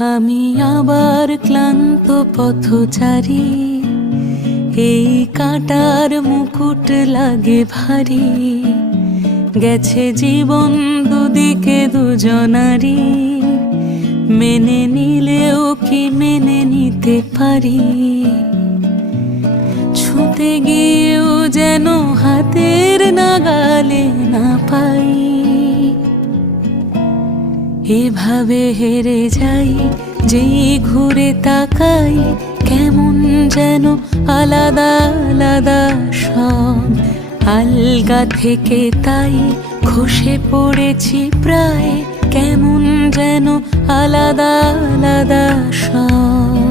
আমি আবার ক্লান্ত পথচারী, এই কাঁটার মুকুট লাগে ভারী। গেছে জীবন দুদিকে দুজনারই, মেনে নিলেও কি মেনে নিতে পারি? ছুঁতে গিয়েও যেন হাতের নাগালে না পাই। এভাবে হেরে যাই, যেই ঘুরে তাকাই, কেমন যেন আলাদা আলাদা সব। আলগা থেকে তাই খসে পড়েছি প্রায়, কেমন যেন আলাদা আলাদা সব।